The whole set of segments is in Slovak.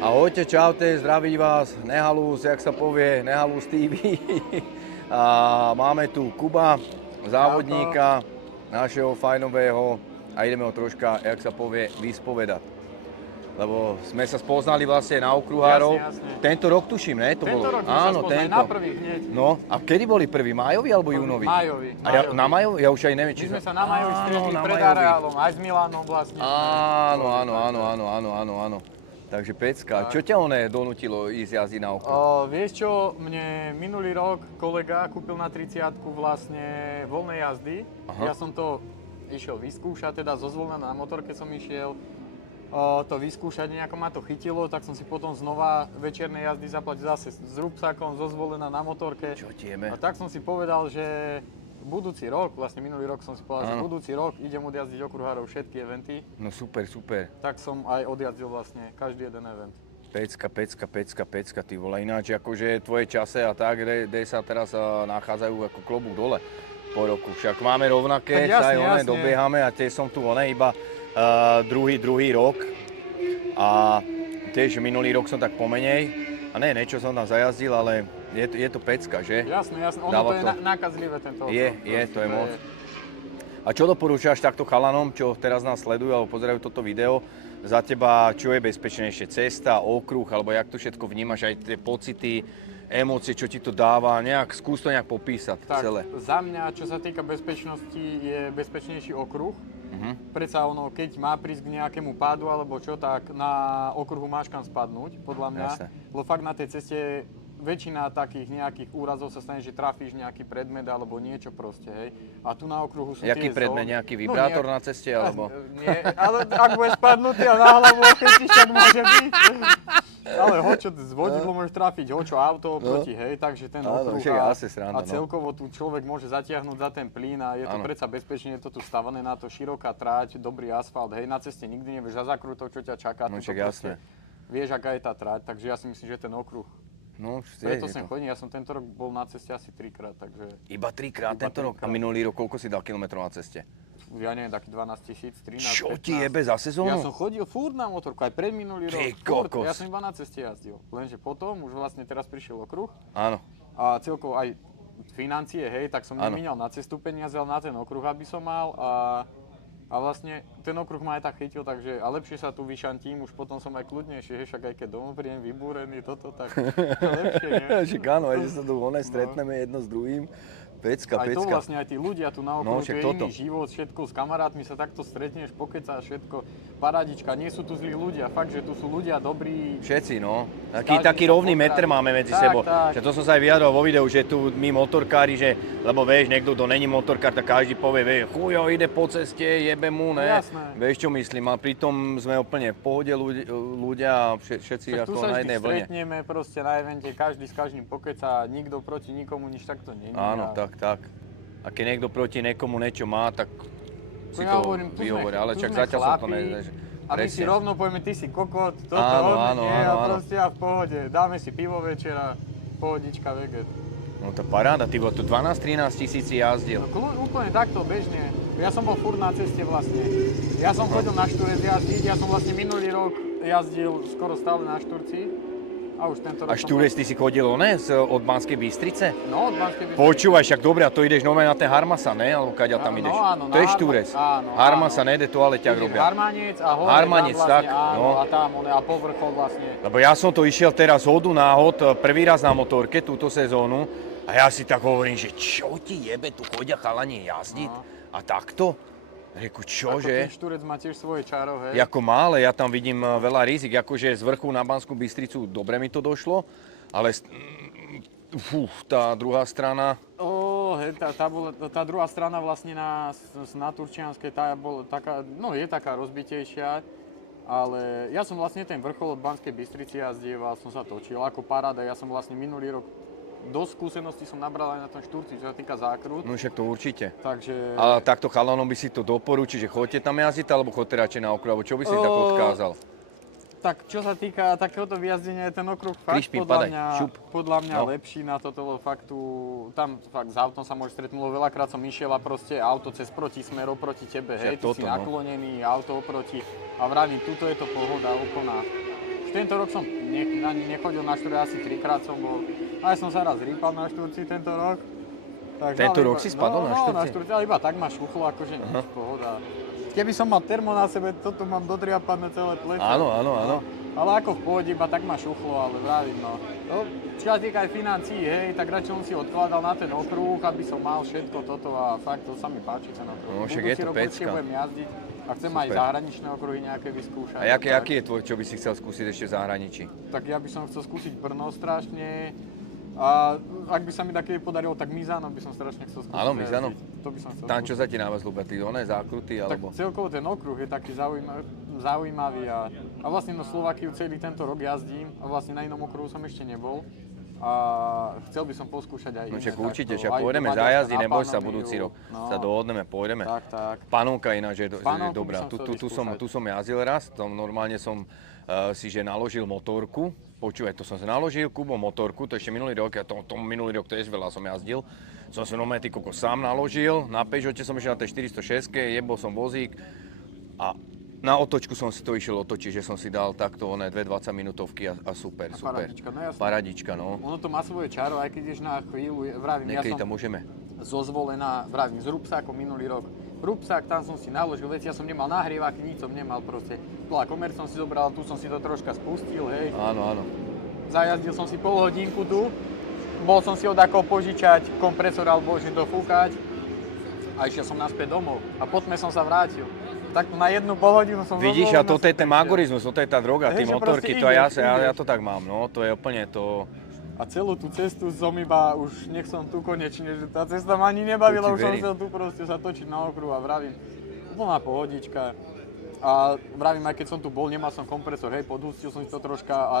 Ahojte, čaute, zdraví vás Nehalus, jak sa povie, Nehalus TV. A máme tu Kuba, závodníka, našeho fajnového a ideme ho troška, jak sa povie, vyspovedať. Lebo sme sa spoznali vlastne na okruhárov. Jasne. Tento rok tuším, ne? To Tento bolo. rok sme sa spoznali na prvý hneď. No, a kedy boli prvý? Májovi alebo júnovi? Májovi. Na májovi? Ja už aj neviem, či My sme sa na májovi stretli pred areálom, aj s Milanom vlastne. Áno. Takže pecka. Čo ťa donútilo ísť jazdiť na okruh? Vieš čo, mne minulý rok kolega kúpil na 30-ku vlastne voľnej jazdy. Aha. Ja som to išiel vyskúšať, teda zo Zvolena na motorke som išiel to vyskúšať, nejako ma to chytilo, tak som si potom znova večernej jazdy zaplatil zase s rúbsakom zo Zvolena na motorke. Čo tieme? A tak som si povedal, že budúci rok, vlastne minulý rok som si povedal, že budúci rok idem odjazdiť okruhárov všetky eventy. No super. Tak som aj odjazdil vlastne každý jeden event. Pecka, ty vole. Ináč akože tvoje čase a tak, kde sa teraz nachádzajú ako klobúk dole po roku. Však máme rovnaké, tak jasne. dobiehame a tiež som tu iba druhý rok. A tiež minulý rok som tak pomenej. A ne, niečo som tam zajazdil, ale je to pecka, že? Jasné. Ono to je nákazlivé tento okruh. To je moc. A čo doporúčaš takto chalanom, čo teraz nás sledujú alebo pozerajú toto video? Za teba, čo je bezpečnejšie? Cesta, okruh, alebo jak to všetko vnímaš, aj tie pocity, emócie, čo ti to dáva? Skús to nejak popísať tak, celé. Za mňa, čo sa týka bezpečnosti, je bezpečnejší okruh. Predsa keď má prísť k nejakému pádu alebo čo, tak na okruhu máš kam spadnúť, podľa mňa. Jasne. Lebo fakt na tej ceste väčšina takých nejakých úrazov sa stane, že trafíš nejaký predmet alebo niečo proste, hej. A tu na okruhu sú Jaký tie predmet? zóny. Nejaký vibrátor na ceste, alebo? Nie, ale ak bude spadnutý a na hlavu ochytíš, tak môže byť. Ale hočo z vodidlo môžeš trafiť, hočo auto oproti, hej, takže ten okruh a celkovo tu človek môže zatiahnuť za ten plyn a je to predsa bezpečne, je to tu stavané na to, široká tráť, dobrý asfalt, hej, na ceste nikdy nevieš za zakrútov, čo ťa čaká. No však jasné. Vieš, aká je tá tráť, takže ja si myslím, že ten okruh. No, preto sem chodím, ja som tento rok bol na ceste asi 3-krát, takže... Iba 3-krát tento rok? A minulý rok koľko si dal kilometrov na ceste? Ja neviem, taký 12 000, 13 000, 15 000. Čo ti jebe za sezónu? Ja som chodil furt na motorku, aj pred minulý rok. Kokos. Ja som iba na ceste jazdil. Lenže potom už vlastne teraz prišiel okruh. Áno. A celkovo aj financie, hej, tak som nemíňal na cestu peniaze, ale na ten okruh, aby som mal. A vlastne ten okruh ma aj tak chytil, takže a lepšie sa tu vyšantím, už potom som aj kľudnejšie, však aj keď domov prídem vybúrený, tak lepšie, nie? Však áno, aj že sa tu stretneme jedno s druhým. Pecka. Aj to vlastne, aj tí ľudia tu na okruhu, to je toto. iný život, všetko s kamarátmi sa takto stretneš, pokecáš, všetko, paradička, nie sú tu zlí ľudia, fakt, že tu sú ľudia dobrí. Všetci, no. Taký rovný meter máme medzi sebou. Tak. Že to som sa aj vyjadral vo videu, že tu my motorkári, že, lebo vieš, niekto, kto není motorkár, tak každý povie, vieš, chujo, ide po ceste, jebe mu, ne? Jasné. Vieš, čo myslím, a pritom sme úplne v pohode ľudia a všetci tak ako na jednej vlne. Tu sa vždy stretneme proste na evente, každý s každým pokecá, nikto proti nikomu nič takto není. Áno, tak. A keď niekto proti niekomu niečo má, tak si to vyhovorí, ale čak zatiaľ som to nezažil. A my si rovno povieme, ty si kokot, toto áno, nie, a proste a v pohode. Dáme si pivo večera, pohodička, veget. No to paráda, ty bol tu 12-13 tisíc jazdil. No, úplne takto, bežne. Ja som bol furt na ceste vlastne. Ja som chodil na Štúrec jazdiť, ja som vlastne minulý rok jazdil skoro stále na Štúrci. A už tento rok. A Štúrec ty si chodil, od Banskej Bystrice? No, od Banskej Bystrice. Počúvaj, však dobre, a to ideš nové na ten Harmasa, ne? Alebo kaďa tam ideš? Áno, to je Štúrec. Harmasa, ne? To ale ťa robia. Harmanec a hore. Harmanec, vlastne, tak. Áno, a tam, a povrchol vlastne. Lebo ja som to išiel teraz hodu náhod, prvý raz na motorke túto sezónu. A ja si tak hovorím, že čo ti jebe, tu chodia chalani jazdiť? A takto? Reku, čože? Ten Štúrec má tiež svoje čaro, hej? Jako má, ale ja tam vidím veľa rizik. Akože z vrchu na Banskú Bystricu dobre mi to došlo, ale tá druhá strana... Tá druhá strana vlastne na Turčianskej, tá bola taká, no je taká rozbitejšia, ale ja som vlastne ten vrchol od Banskej Bystrici jazdieval, som sa točil ako paráda. Ja som vlastne minulý rok dosť skúseností som nabral aj na tom Štúrci, čo sa týka zákrut. No však to určite. Takže... Ale takto chalanom by si to doporučil, že chodte tam jazdiť, alebo chodte radšej na okruh, alebo čo by si tak odkázal? Tak čo sa týka takéhoto vyjazdenia, je ten okruh fakt podľa mňa lepší na toto, lebo tam fakt s autom sa môže stretnúť, lebo veľakrát som išiel a proste auto cez protismer oproti tebe, hej, ty si naklonený, auto oproti a vravím, tuto je to pohoda úplná. tento rok som ani nechodil na štúr, asi 3-krát som bol. Aj som sa raz rýpal na štúrci tento rok. Takže, tento rok si spadol na štúrci? No, na štúrci, ale iba tak ma šuchlo, akože nič, pohoda. Keby som mal termo na sebe, toto mám dodriapané celé plečo. Áno. Ale ako v pohode, iba tak ma šuchlo, ale vravím, no. Čo sa týka aj financií, hej, tak radšej som si odkladal na ten okruh, aby som mal všetko toto a fakt, to sa mi páči ten okruh. No, však je to pecka. Budem jazdiť a chcem aj zahraničné okruhy nejaké vyskúšať. A aký je tvoj, čo by si chcel skúsiť ešte v zahraničí? Tak ja by som chcel skúsiť Brno strašne. A ak by sa mi také podarilo, tak Mizano by som strašne chcel skúsiť. Áno, Mizano. To by som chcel Tam čo sa ti najviac ľúbia? Tí oné zákruty, alebo? Tak celkovo ten okruh je taký zaujímavý a vlastne na Slovakiu celý tento rok jazdím a vlastne na inom okruhu som ešte nebol. A chcel by som poskúšať aj iné. No čak určite, že pôjdeme zajazdiť, neboj sa budúci rok. Sa dohodneme, pôjdeme. Tak. Panovka ináč je dobrá. Tu som jazdil raz, normálne som si naložil motorku. Počúvaj, to som si naložil, Kubo, motorku, to ešte minulý rok, ja to minulý rok tiež veľa som jazdil. Som si normálne sám naložil, na Peugeote som išiel na tej 406, jebol som vozík a na otočku som si to išiel otočiť, že som si dal takto 2 20 minútovky a super. Paradička, no jasne. Paradička, no. Ono to má svoje čaro, aj keď ideš na chvíľu, vravím, niekedy tam môžeme. Zozvolená, vravím, s Rupsákom minulý rok. Rupsák, tam som si naložil veci, ja som nemal nahrievaky, nič som nemal proste. Komer som si zobral, tu som si to troška spustil, hej. Áno. Zajazdil som si pol hodinku tu, bol som si od ako požičať kompresor alebo že dofúkať a išiel som naspäť domov a potom som sa vrátil. Tak na jednu polhodinu som vidíš, a toto je ten magorizmus, toto je tá droga, tie motorky, to ja to tak mám, no, to je úplne to... A celú tú cestu som iba, už nech som tu konečne, že tá cesta ma ani nebavila, už som chcel tu proste sa točiť na okruh a vravím, úplná pohodička. A vravím, aj keď som tu bol, nemal som kompresor, hej, podhustil som si to troška a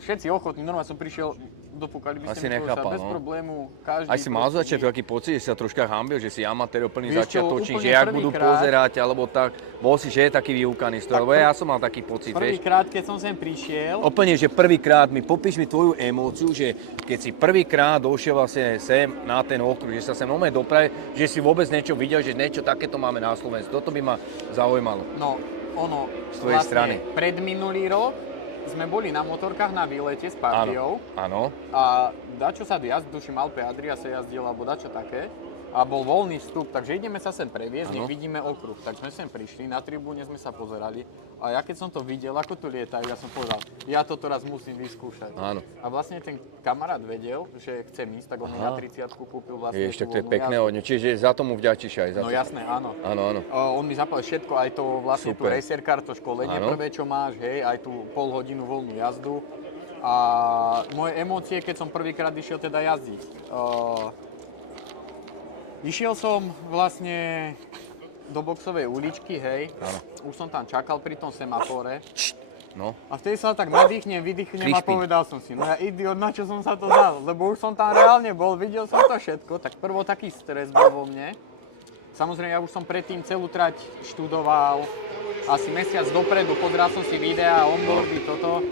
všetci ochotní, normálne som prišiel, dofúkali by ste mi to bez problému, každý... Aj si mal začiatku taký pocit, že sa troška hanbil, že si amatér úplný začiatočník, že jak budú pozerať, alebo tak, bol si, že je taký vyúkaný z toho, lebo ja som mal taký pocit, vieš. Prvýkrát, keď som sem prišiel... Úplne, že prvýkrát popíš mi tvoju emóciu, že keď si prvýkrát došiel vlastne sem na ten okruh, že sa sem normálne dopraje, že si vôbec niečo videl, že niečo takéto máme na Slovensku, toto by ma zaujímalo. No, ono, z tvojej strany. Predminulý rok sme boli na motorkách na výlete s partiou. Áno. A dačo sa tuším Alpe Adria sa jazdil, alebo dačo také. A bol voľný vstup, takže ideme sa sem previesť, nech vidíme okruh. Tak sme sem prišli, na tribúne sme sa pozerali. A ja keď som to videl, ako tu lietajú, ja som povedal, ja toto raz musím vyskúšať. Áno. A vlastne ten kamarát vedel, že chcem ísť, tak on mi na 30-ku kúpil vlastne tak to je pekné od neho, čiže za tomu vďačíš aj za to. No jasné, áno. Áno. On mi zapal všetko, aj to vlastne tú racer car, to školenie prvé, čo máš, hej, aj tú pol hodinu voľnú jazdu. A moje emócie, keď som prvýkrát išiel teda jazdiť. Išiel som vlastne do boxovej uličky, hej. Áno. Už som tam čakal pri tom semafore. No. A vtedy sa tak nadýchnem a povedal som si, no ja idiot, na čo som sa to dal? Lebo už som tam reálne bol, videl som to všetko, tak prvo taký stres bol vo mne. Samozrejme, ja už som predtým celú trať študoval, asi mesiac dopredu, pozeral som si videá, onboardy, toto.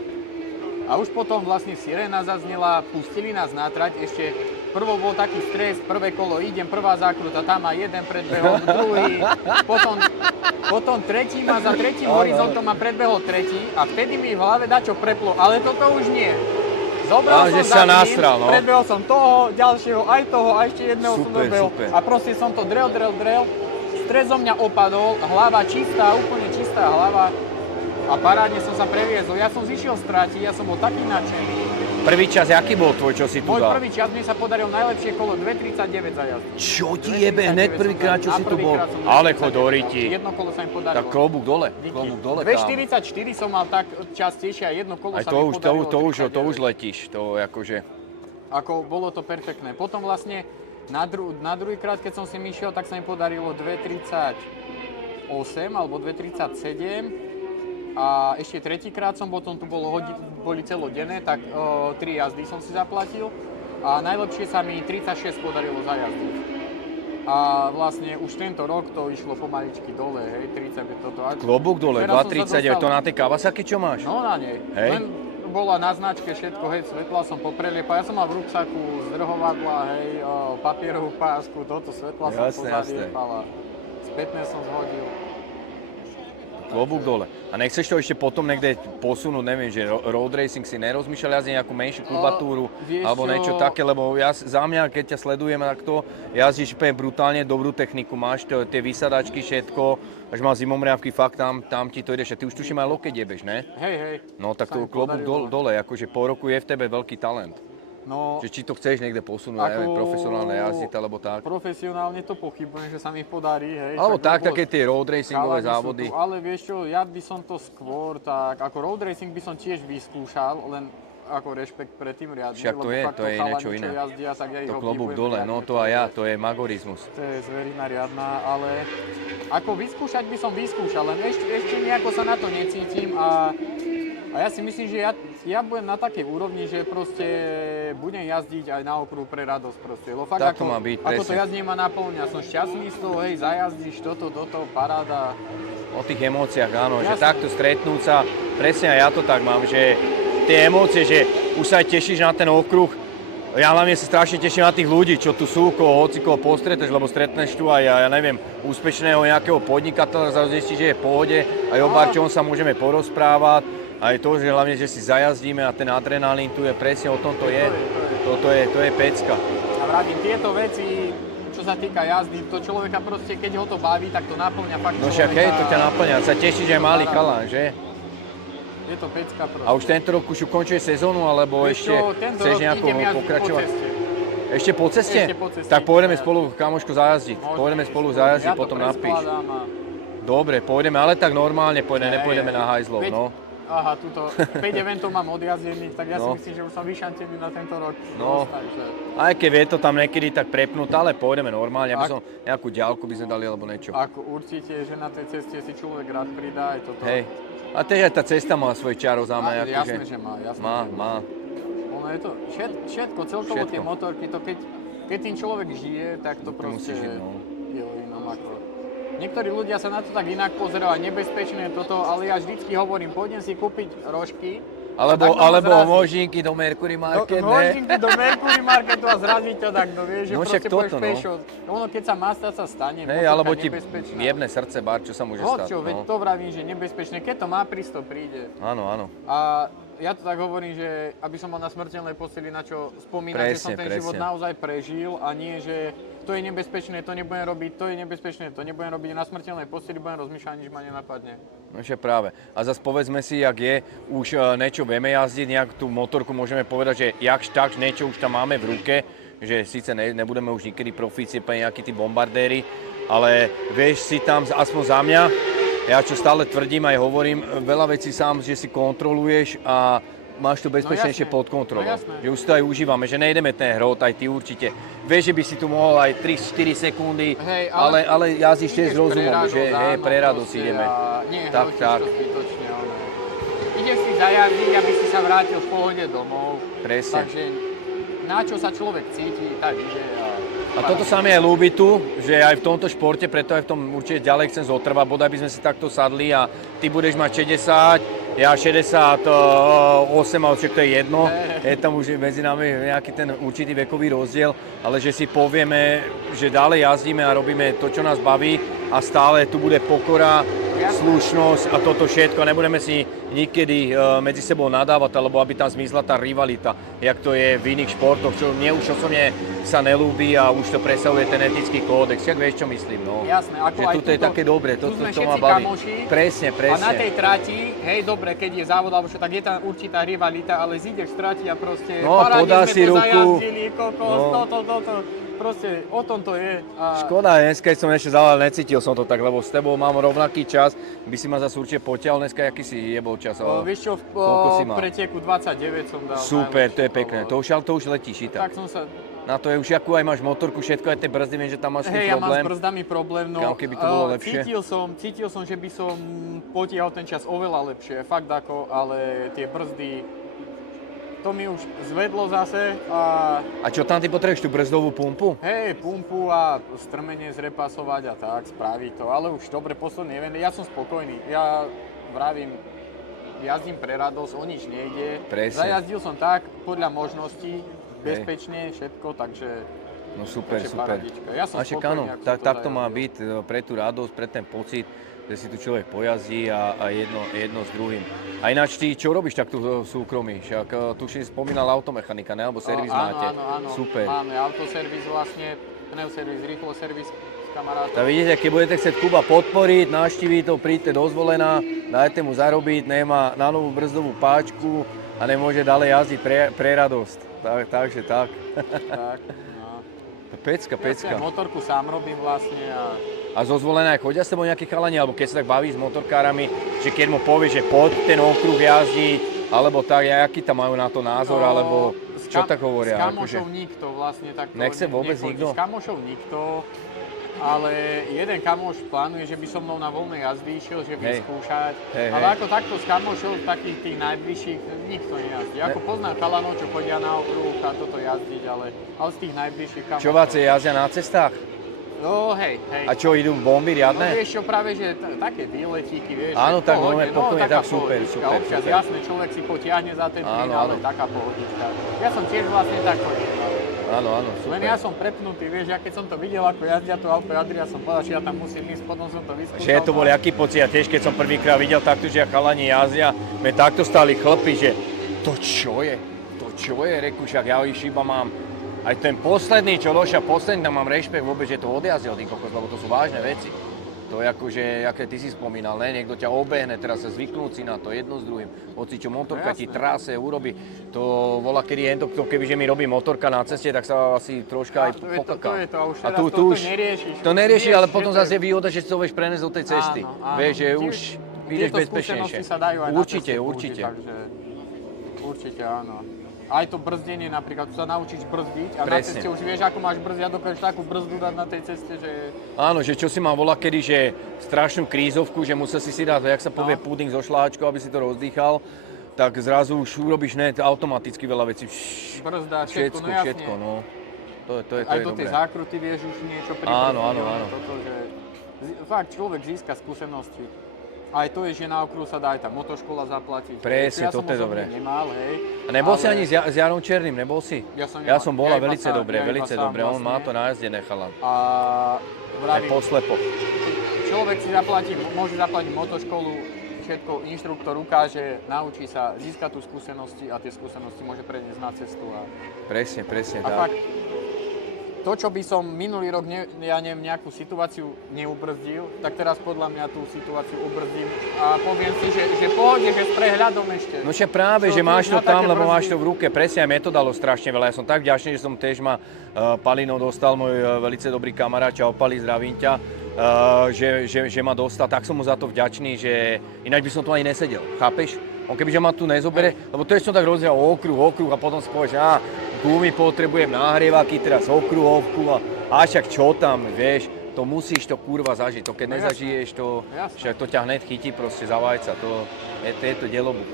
A už potom vlastne sirena zaznela, pustili nás na trať, ešte prvo bol taký stres, prvé kolo idem, prvá zákruta, tam má jeden predbehol, druhý, potom tretí ma za tretím horizontom ma predbehol tretí a vtedy mi v hlave dačo preplo, ale toto už nie. Zobral som za ním, predbehol som toho, ďalšieho, aj toho a ešte jedného som dobehol a proste som to drel, stres zo mňa opadol, hlava čistá, úplne čistá hlava. A parádne som sa previezol. Ja som zišiel z trati, ja som bol taký nadšený. Prvý čas, aký bol tvoj, čo si tu dal? Môj prvý čas, mne sa podaril najlepšie kolo 2.39 za jazdu. Čo ti jebe, hneď prvýkrát, čo si tu bol? Ale chod do riti. Jedno kolo sa im podarilo. Tak klobúk dole. 2.44 som mal tak častejšie a jedno kolo sa mi podarilo. To už letíš, to akože... Ako bolo to perfektné. Potom vlastne na druhýkrát, keď som si išiel, tak sa mi podarilo 2.38 alebo 2.37. A ešte tretíkrát som potom tu boli celodenné, tak 3 jazdy som si zaplatil a najlepšie sa mi 36 podarilo zajazdiť. A vlastne už tento rok to išlo pomaličky dole, hej, 35 toto. Klobúk dole, 2,39, to na tej Kawasaki čo máš? No na nej, len bola na značke všetko, hej, svetla som popreliepal, ja som mal v ruksaku zdrhovadla, hej, papierovú pásku, toto svetla som pozaliepal a spätne som zhodil. klobúk dole. A nechceš to ešte potom niekde posunúť, neviem, že road racing si nerozmýšľal jazdiť nejakú menšiu kubatúru, alebo niečo také, lebo za mňa, keď ťa sledujem takto, jazdíš úplne brutálne dobrú techniku, máš tie vysadačky, všetko, až mal zimomriavky, fakt tam ti to ideš. A ty už tuším aj lokeť jebeš, ne? Hej. No tak to klobúk dole, akože po roku je v tebe veľký talent. No, či to chceš niekde posunúť, neviem, profesionálne jazdiť, alebo tak. Profesionálne to pochybujem, že sa mi podarí, hej. Alebo také tie road racingové závody. Ale vieš čo, ja by som to skôr tak, ako road racing by som tiež vyskúšal, len ako rešpekt pre tým riadne. Však to je niečo iné. Jazdia, tak ja to klobúk dole, no to aj ja, to je magorizmus. To je zverina riadna, ale ako vyskúšať by som vyskúšal, len ešte nejako sa na to necítim a ja si myslím, že ja budem na takej úrovni, že proste budem jazdiť aj na okruh pre radosť proste. Fakt, tak to má byť, presne. Ako to jazdenie ma naplňa, som šťastný z toho, hej, zajazdíš toto, paráda. O tých emóciách, áno, jasne. Že takto stretnúť sa, presne aj ja to tak mám, že tie emócie, že už sa aj tešíš na ten okruh. Ja hlavne sa strašne teším na tých ľudí, čo tu sú, hocikoho postretneš, lebo stretneš tu aj, ja neviem, úspešného nejakého podnikateľa, zrazu zistíš, že je v pohode, aj o barčom sa môžeme porozprávať. Aj to, že hlavne, že si zajazdíme a ten adrenalín tu je, presne o tom to je. To je pecka. A vrátim, tieto veci, čo sa týka jazdy, to človeka proste, keď ho to baví, tak to naplňa fakt človeka. No však hej, to ťa naplňa, sa tešíš, že je malý chalán, že? Je to pecka proste. A už tento rok už ukončuje sezónu, alebo ešte chceš nejako pokračovať? Ešte po ceste? Ešte po ceste. Tak pôjdeme spolu, kamoško, zajazdiť. Pôjdeme spolu zajazdiť, potom napíš. Dobre, pôjdeme, ale tak normálne nepôjdeme na hajzlov, no. Aha, tuto 5 eventov mám odjazdených, tak ja si myslím, že už som vyšantený na tento rok. No, aj keď vie to tam niekedy tak prepnúť, ale pôjdeme normálne, aby som nejakú ďalku by sme dali alebo niečo. Ako určite, že na tej ceste si človek rád pridá aj toto. Hej, a teď aj tá cesta má svoj čaro za mňa. Jasné, že má. Má. Ono je to všetko, celkovo tie motorky, to keď tým človek žije, tak to proste je o inom ako. Niektorí ľudia sa na to tak inak pozerajú, nebezpečné toto, ale ja vždycky hovorím, pôjdem si kúpiť rožky. Alebo možinky do Mercury Market, ne? Možinky do Mercury Marketu a zrazí to tak, no vieš, že proste pôjdeš pešo. Ono keď sa má stať, sa stane, alebo ti jebne srdce, čo sa môže stať. Veď to vravím, že nebezpečné, keď to má prísť, to príde. Áno. A ja to tak hovorím, že aby som bol na smrteľnej posteli, na čo spomínať, že som ten život naozaj prežil a nie, že to je nebezpečné, to nebudem robiť, to je nebezpečné, to nebudem robiť, na smrteľnej posteli budem rozmýšľať, nič ma nenapadne. No ešte práve. A zase povedzme si, jak je, už niečo vieme jazdiť, nejak tú motorku môžeme povedať, že jakž tak, niečo už tam máme v ruke, že síce nebudeme už nikedy profície pre nejakí tí bombardéri, ale vieš si tam, aspoň za mňa, ja čo stále tvrdím aj hovorím, veľa vecí sám, že si kontroluješ a máš to bezpečnejšie pod kontrolou. Že už to aj užívame, že nejdeme ten hrot, aj ty určite. Vieš, že by si tu mohol aj 3-4 sekundy, ale jazdíš tiež s rozumom, že hej, pre radosť ideme. Tak. Ideš si zajazdiť, aby si sa vrátil v pohode domov. Presne. Takže na čo sa človek cíti, tak ide. A toto sa mi aj ľúbi tu, že aj v tomto športe, preto aj v tom určite ďalej chcem zotrvať, bodaj by sme si takto sadli a ty budeš mať 60, ja 68, ale však to je jedno, je tam už medzi nami nejaký ten určitý vekový rozdiel, ale že si povieme, že ďalej jazdíme a robíme to, čo nás baví a stále tu bude pokora, slušnosť a toto všetko. Nebudeme si nikedy medzi sebou nadávať, alebo aby tam zmizla tá rivalita, jak to je v iných športoch, čo mne už osobne sa nelúbi a už to presahuje ten etický kódex. Jak vieš, čo myslím, no? Jasné, ako že aj tuto je také dobre, to ma baví. Kamoši, presne. A na tej trati, hej, dobre, keď je závod, alebo čo, tak je tam určitá rivalita, ale zídeš z trati a proste podá si ruku. Toto. Proste o tom to je. Škoda, dneska som ešte zavolal, necítil som to tak, lebo s tebou mám rovnaký čas, by si ma zase určite potiaľ dneska, aký si jebol čas. Vieš čo, v preteku 29 som dal. Super, to je pekné, to už letíš, tak som sa... Na to je už akú aj máš motorku, všetko, aj tie brzdy, viem, že tam máš problém. Hej, ja mám s brzdami problém, no keby to bolo lepšie. Cítil som, že by som potiahol ten čas oveľa lepšie, fakt ako, ale tie brzdy, to mi už zvedlo zase. A čo tam ty potrebuješ, tú brzdovú pumpu? Hej, pumpu a strmenie zrepasovať a tak, spraviť to, ale už dobre, posledný event, ja som spokojný, ja vravím, jazdím pre radosť, o nič nejde. Presne. Zajazdil som tak, podľa možností, bezpečne, všetko, takže... No super. Ja som spokojný, tak to má byť pre tú radosť, pre ten pocit. že si tu človek pojazdí a jedno s druhým. A ináč ty, čo robíš takto v súkromí? Však tuším, spomínal automechanika, ne? Alebo servis máte? Áno. Super. Máme autoservis vlastne, pneuservis, rýchloservis s kamarátom. Tak vidíte, keď budete chcieť Kuba podporiť, navštíviť to, príďte do Zvolena, dajte mu zarobiť, nemá na novú brzdovú páčku a nemôže ďalej jazdiť pre radosť. Takže tak. Tak, no. Pecka. Ja motorku sám robím vlastne A zo Zvolena aj chodia s tebou nejakí chalani, alebo keď sa tak baví s motorkárami, že keď mu povie, že poď ten okruh jazdiť, alebo tak, aký tam majú na to názor, alebo čo tak hovoria? S kamošov nikto vlastne takto nechce vôbec nikto? S kamošov nikto, ale jeden kamoš plánuje, že by so mnou na voľnej jazdy išiel, že vyskúšať, ale ako takto s kamošov, takých tých najbližších, nikto nejazdí. Ako poznám chalanov, čo chodia na okruh a toto jazdiť, ale z tých najbližších kamošov. Čo váci jazdia na cestách? No hej. A čo, idú bomby riadne? No vieš čo, práve, že také výletíky, vieš. Áno, tak pokojne, tak super. Občas jasne, človek si potiahne za ten plyn, ale taká pohodička. Ja som tiež vlastne tak chodil. Áno, super. Len ja som prepnutý, vieš, ja keď som to videl, ako jazdia to Alfa Adria, som povedal, že ja tam musím ísť, potom som to vyskúšal. Že to bol aký pocit, ja tiež keď som prvýkrát videl takto, že chalani jazdia, me takto stáli chlpi, že to čo je, reku, však ja ich iba mám. Aj ten posledný, čo došiel posledný, tam mám rešpekt vôbec, že to odjazdil tým kokos, lebo to sú vážne veci. To je akože, aké ty si spomínal, ne? Niekto ťa obehne, teraz sa zvyknúť si na to jedno s druhým. Hoci čo motorka ti trase, urobí, to volá, kedy kebyže mi robí motorka na ceste, tak sa asi troška aj pokaká. A tu už neriešiš. To nerieši, ale potom zase je výhoda, že si to vieš preniesť do tej cesty. Vieš, že už ideš bezpečnejšie. Určite. Určite, áno. Aj to brzdenie napríklad, tu sa naučíš brzdiť a na ceste už vieš, ako máš brzdiť a dokážeš takú brzdu dať na tej ceste, že... Áno, že čo si mal volá kedy, že strašnú krízovku, že musel si dať, jak sa povie, puding so šláčkou, aby si to rozdýchal, tak zrazu už urobíš automaticky veľa vecí. Brzda, všetko, no. To je aj do dobré. tej zákruty vieš už niečo pribrzdiť. Áno. Toto, že... Fakt, človek získa skúsenosti. Aj to je, že na okruhu sa dá aj tá motoškola zaplatiť. Presne, toto je dobré. Nemal, hej. A nebol si ani s Jarom Černým, nebol si? Ja som bol a velice dobre. On má to najazdené, chalan. A vravím, aj poslepo. Človek si môže zaplatiť motoškolu, všetko inštruktor ukáže, naučí sa, získa tú skúsenosti a tie skúsenosti môže preniesť na cestu. Presne, tak. Fakt, to, čo by som minulý rok nejakú situáciu neubrzdil, tak teraz podľa mňa tú situáciu ubrzdím a poviem si, že pohode, že s prehľadom ešte. No že práve, že máš to tam, lebo máš to v ruke. Presne, aj mne to dalo strašne veľa. Ja som tak vďačný, že som tiež Palinov dostal, môj velice dobrý kamarát, čau Pali, zdravím ťa, že ma dostal, tak som mu za to vďačný, že ináč by som tu ani nesedel, chápeš? On kebyže ma tu nezobere, lebo to je som tak rozdiel okruh a potom si povieš, gumy potrebujem, nahrievaky, teraz okruhovku a však čo tam, vieš, to musíš to kurva zažiť, to keď nezažiješ, však to ťa hneď chytí proste za vajca, to je to delobuch,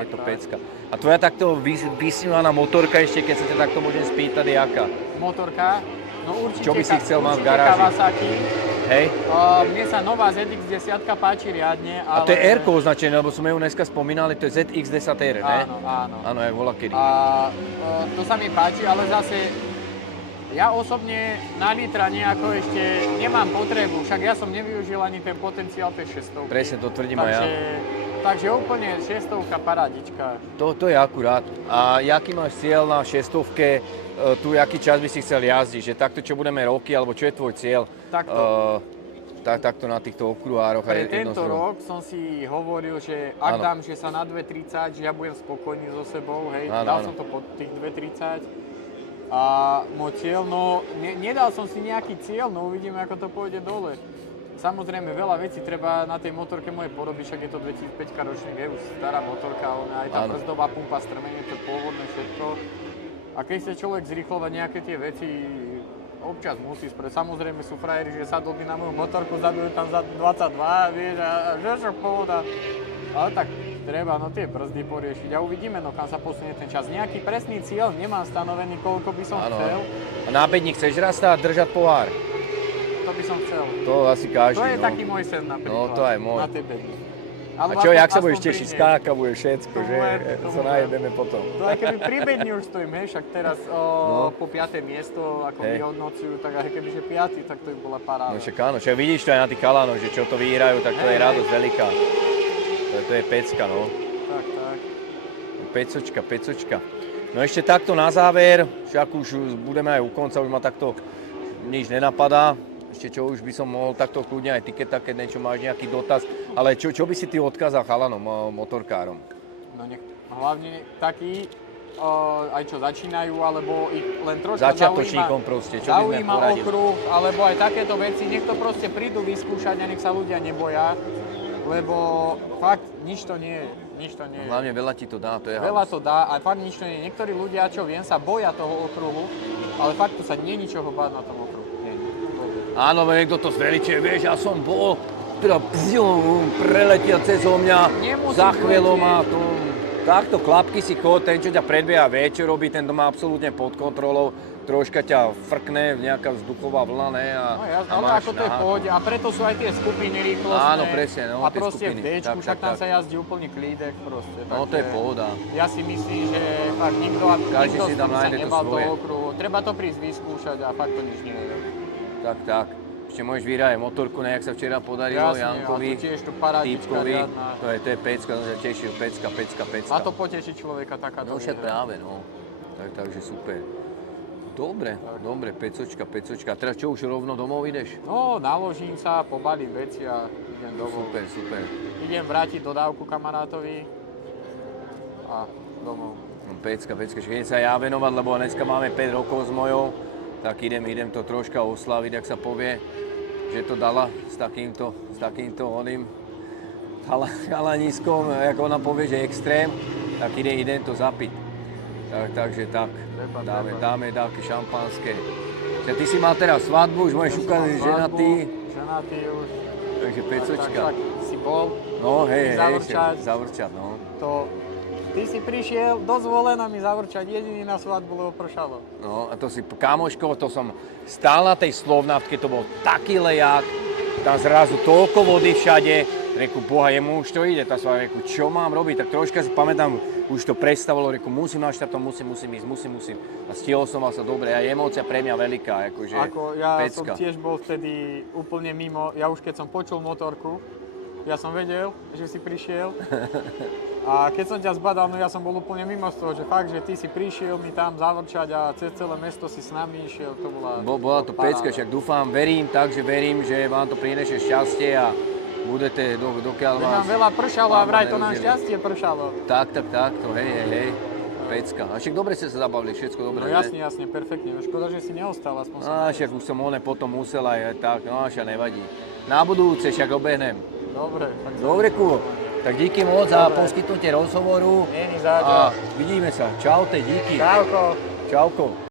je to pecka. A tvoja takto vysnívaná motorka ešte, keď sa ťa takto môžem spýtať, je aká? Motorka? No určite, čo by si chcel mať v garáži? Kawasaki. Hej? Mne sa nová ZX-10 páči riadne, ale... A to je R-ko označené, lebo sme ju dneska spomínali, to je ZX-10R, ne? Áno. Áno, jak volá kedy. A to sa mi páči, ale zase ja osobne na litra nejako ešte nemám potrebu, však ja som nevyužil ani ten potenciál tej 600. Presne, to tvrdím aj ja. Takže úplne 600-ka parádička. To je akurát. A jaký máš cieľ na 600-ke? Tu aký čas by si chcel jazdiť? Že takto, čo budeme roky, alebo čo je tvoj cieľ? Takto na týchto okruhároch. Pre tento rok som si hovoril, že ak dám, že sa na 2.30, že ja budem spokojný so sebou, hej. Dal som to pod tých 2.30. A môj cieľ, no nedal som si nejaký cieľ, no uvidíme, ako to pôjde dole. Samozrejme, veľa vecí treba na tej motorke mojej porobiť, však je to 2005 ročník, je už stará motorka, aj tá brzdová pumpa, strmenie, to pôvodné všetko. A keď chce človek zrýchlovať nejaké tie veci, občas musí spraviť. Samozrejme sú frajeri, že sadol by na moju motorku, zabijú tam za 22, vieš, a že však pohoda. Ale tak treba tie brzdy poriešiť a uvidíme, kam sa posunie ten čas. Nejaký presný cieľ nemám stanovený, koľko by som chcel. A nábedník chceš raz držať pohár? To by som chcel. To asi každý, To je taký môj sen napríklad. No to aj môj. Na tej bedni. A čo, jak sa budeš tešiť? Skáka bude všetko, že? Sa najedeme potom. To aj keby pri bedni už stojím, hej, však teraz po 5. miesto, ako vyhodnocujú, tak aj kebyže 5., tak to by bola paráda. No však áno, však vidíš to aj na tých chalánoch, že čo to vyhrajú, tak to je radosť veľká. To je pecka, no. Tak. Pecočka. No ešte takto na záver, však už budeme aj u konca, už ma takto nič nenapadá. Ešte čo už by som mohol takto kľudne aj tiketa, keď niečo máš nejaký dotaz. Ale čo by si ty odkázal chalanom, motorkárom? No hlavne taký, aj čo začínajú, alebo ich len troška začiatočníkom proste, čo by sme poradili? Okruh, alebo aj takéto veci, nech to proste prídu vyskúšať a nech sa ľudia neboja, lebo fakt nič to nie je. Hlavne veľa ti to dá, to je veľa to dá a fakt nič to nie je. Niektorí ľudia, čo viem, sa boja toho okruhu, ale fakt to sa nie je ničoho báť na tom okruhu. Áno, niekto to zveličuje, vieš, ja som bol, teda preletel cez mňa, za chvíľu má to. Takto klapky si chod, ten, čo ťa predbieha vie, čo robí, ten to má absolútne pod kontrolou. Troška ťa frkne, nejaká vzduchová vlna, ne? Ale ako to je v pohode. A preto sú aj tie skupiny rýchlostné. Áno, presne, no, a tie proste skupiny. V Dčku, však tam sa jazdí úplne klídek proste. No, to je pohoda. Ja si myslím, že fakt nikto si tam sa nájde to nebal svoje. toho okruhu. Treba to prísť vyskúšať a fakt to nič nie je. Tak. Ešte môžeš vyhrať motorku, nejak sa včera podarilo Jankovi, Týpkovi. To je pecka, to sa tešil, pecka. A to poteší človeka takáto. No však práve, no. Takže super. Dobre, pecočka. Teraz čo, už rovno domov ideš? No, naložím sa, pobalím veci a idem domov. Super. Idem vrátiť dodávku kamarátovi a domov. No, pecka, že idem sa ja venovať, lebo dneska máme 5 rokov s mojou, tak idem to troška oslaviť, ak sa povie, že to dala s takýmto oným chalaniskom, ako ona povie, že extrém, tak idem to zapiť. Takže tak, dáme také šampanské. Ty si mal teraz svadbu, už môžeš ukázať, ženatý už. Takže pecočka. Tak si bol. No hej, zavrčať, no. Ty si prišiel dozvoleno mi zavrčať jediný na svadbu, lebo pršalo. No a to si, kamoško, to som stál na tej Slovnaftke, to bol taký lejak, tam zrazu toľko vody všade. Reku, boha, jemu už to ide, tá svadba, reku, čo mám robiť? Tak troška si pamätám, už to prestavilo, reku, musím na štartom, musím ísť. A stihol som sa dobre, a emócia pre mňa veľká, akože ja pecka. Som tiež bol vtedy úplne mimo, ja už keď som počul motorku, ja som vedel, že si prišiel. A keď som ťa zbadal, no ja som bol úplne mimo z toho, že fakt, že ty si prišiel mi tam zavrčať a cez celé mesto si s nami išiel, to bola to pecka, však dúfam, verím, že vám to prinesie šťastie a budete dokiaľ vás... Nám veľa pršalo a vraj to nám šťastie pršalo. Tak, to hej, pecka. A však dobre ste sa zabavili, všetko dobre, no jasne, perfektne. Škoda, že si neostal, aspoň sa... Však už som potom musel aj tak, no však nevadí. Na budúce však obehnem. Dobre, Kubo. Tak díky moc za poskytnutie rozhovoru. Není záďa. A vidíme sa. Čaute, díky. Čauko. Čauko.